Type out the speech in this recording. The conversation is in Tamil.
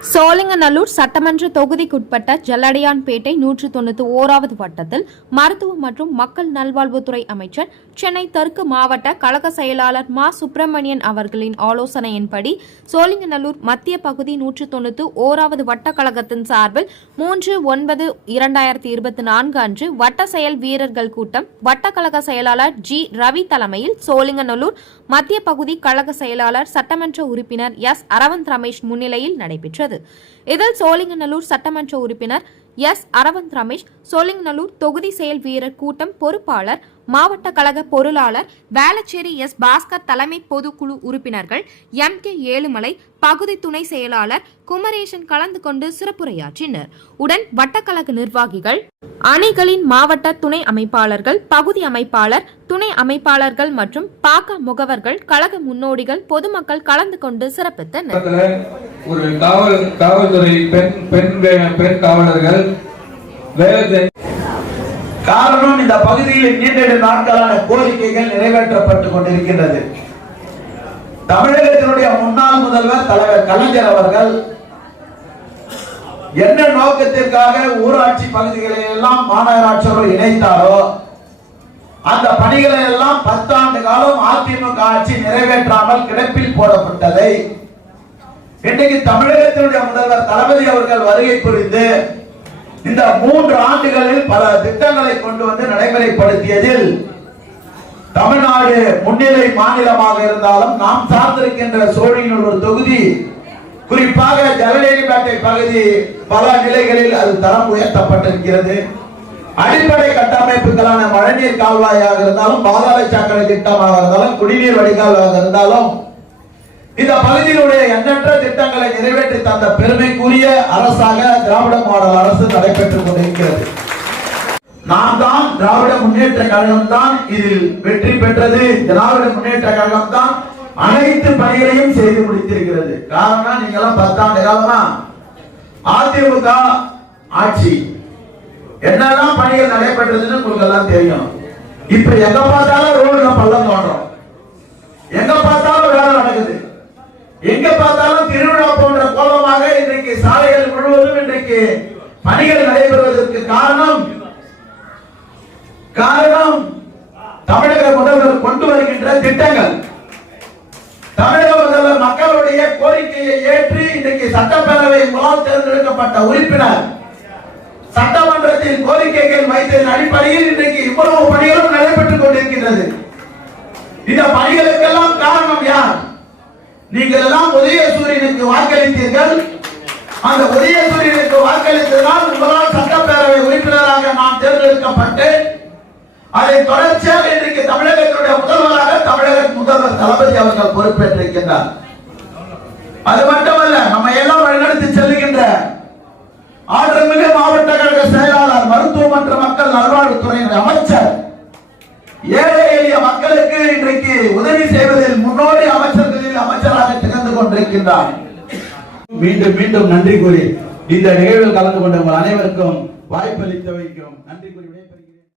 சோழிங்கநல்லூர் சட்டமன்ற தொகுதிக்குட்பட்ட ஜல்லடையான்பேட்டை 191வது வட்டத்தில் மருத்துவ மற்றும் மக்கள் நல்வாழ்வுத்துறை அமைச்சர், சென்னை தெற்கு மாவட்ட கழக செயலாளர் மா. சுப்பிரமணியன் அவர்களின் ஆலோசனையின்படி சோழிங்கநல்லூர் மத்திய பகுதி 191வது வட்ட கழகத்தின் சார்பில் 3/9/2024 அன்று வட்ட செயல் வீரர்கள் கூட்டம் வட்டக்கழக செயலாளர் ஜி. ரவி தலைமையில் சோழிங்கநல்லூர் மத்திய பகுதி கழக செயலாளர் சட்டமன்ற உறுப்பினர் எஸ். அரவிந்த் ரமேஷ் முன்னிலையில் நடைபெற்றது. இதில் சோழிங்கநல்லூர் சட்டமன்ற உறுப்பினர் எஸ். அரவிந்த் ரமேஷ், சோழிங்கநல்லூர் தொகுதி செயல் வீரர் கூட்டம் பொறுப்பாளர், மாவட்ட கழக பொருளாளர் வேளச்சேரி எஸ். பாஸ்கர் தலைமை பொதுக்குழு உறுப்பினர்கள் எம். கே. ஏழுமலை, பகுதி துணை செயலாளர் குமரேசன் கலந்து கொண்டு சிறப்புரையாற்றினர். உடன் வட்டக்கழக நிர்வாகிகள், அணிகளின் மாவட்ட துணை அமைப்பாளர்கள், பகுதி அமைப்பாளர், துணை அமைப்பாளர்கள் மற்றும் பாக்க முகவர்கள், கழக முன்னோடிகள், பொதுமக்கள் கலந்து கொண்டு சிறப்பித்தனர். ஒரு காவல்துறை பெண் காவலர்கள் காரணம், இந்த பகுதியில் நீண்ட நாட்களான கோரிக்கைகள் நிறைவேற்றப்பட்டுக் கொண்டிருக்கின்றது. தமிழகத்தினுடைய முன்னாள் முதல்வர் தலைவர் கலைஞர் அவர்கள் என்ன நோக்கத்திற்காக ஊராட்சி பகுதிகளை எல்லாம் மாநகராட்சியோடு இணைத்தாரோ அந்த பணிகளை எல்லாம் 10 ஆண்டு காலம் அதிமுக ஆட்சி நிறைவேற்றாமல் கிடப்பில் போடப்பட்டதை இன்றைக்கு தமிழகத்தினுடைய முதல்வர் தளபதி அவர்கள் வருகை புரிந்து இந்த 3 ஆண்டுகளில் பல திட்டங்களை கொண்டு வந்து நடைமுறைப்படுத்தியதில் தமிழ்நாடு முன்னிலை மாநிலமாக இருந்தாலும் நாம் சார்ந்திருக்கின்ற சோழிங்கநல்லூர் தொகுதி, குறிப்பாக ஜல்லடையான்பேட்டை பகுதி பல நிலைகளில் அது தரம் உயர்த்தப்பட்டிருக்கிறது. அடிப்படை கட்டமைப்புகளான மழைநீர் கால்வாயாக இருந்தாலும், பாதாள சாக்கடை திட்டமாக இருந்தாலும், குடிநீர் வடிகாலாக இருந்தாலும் இந்த பகுதியினுடைய எண்ணற்ற திட்டங்களை நிறைவேற்றி தந்த பெருமைக்குரிய அரசாக திராவிட மாடல் அரசு நடைபெற்றுக் கொண்டிருக்கிறது. நாம் தான் திராவிட முன்னேற்ற கழகம் தான் இதில் வெற்றி பெற்றது. திராவிட முன்னேற்ற கழகம் தான் அனைத்து பணிகளையும் செய்து முடித்திருக்கிறது. காரணம், நீங்க எல்லாம் 10 ஆண்டு காலமா அதிமுக ஆட்சி என்னெல்லாம் பணிகள் நடைபெற்றதுன்னு உங்களுக்கு எல்லாம் தெரியும். இப்ப எங்க பார்த்தாலும் ரோடுல பள்ளம் தோன்றும், எங்க பார்த்தாலும் வேலை நடக்குது, எங்க பார்த்தாலும் திருவிழா போன்ற கோலமாக இன்றைக்கு சாலைகள் முழுவதும் இன்றைக்கு பணிகள் நடைபெறுவதற்கு காரணம் தமிழக முதல்வர் கொண்டு வருகின்ற திட்டங்கள். தமிழக முதல்வர் மக்களுடைய கோரிக்கையை ஏற்றி இன்றைக்கு சட்டப்பேரவை மூலம் தேர்ந்தெடுக்கப்பட்ட உறுப்பினர் சட்டமன்றத்தில் கோரிக்கைகள் வைத்ததன் அடிப்படையில் இன்றைக்கு இவ்வளவு பணிகளும் நடைபெற்றுக் கொண்டிருக்கின்றது. இந்த பணிகளுக்கெல்லாம் காரணம் யார்? நீங்கள் எல்லாம் உதயசூரியனுக்கு வாக்களித்தீர்கள். அந்த உதயசூரியனுக்கு வாக்களித்ததால் உங்களால் சட்டப்பேரவை உறுப்பினராக நான் தேர்ந்தெடுக்கப்பட்டு அதை தொடர்ச்சியாக இன்றைக்கு தமிழகத்தினுடைய முதல்வராக தமிழக முதல்வர் தளபதி அவர்கள் பொறுப்பேற்றிருக்கின்றார். அது மட்டுமல்ல, நம்ம எல்லாம் வழிநடத்தி செல்லுகின்ற ஆற்றல்மிகு மாவட்ட கழக செயலாளர், மருத்துவ மற்றும் மக்கள் நல்வாழ்வுத்துறை அமைச்சர் ஏழை எளிய மக்களுக்கு இன்றைக்கு உதவி செய்வதில் முன்னோடி அமைச்சராக திகழ்ந்து கொண்டிருக்கின்றார். மீண்டும் மீண்டும் நன்றி கூறி இந்த நிகழ்வில் கலந்து கொண்ட அனைவருக்கும் வாய்ப்பளித்து வைக்கிறோம். நன்றி.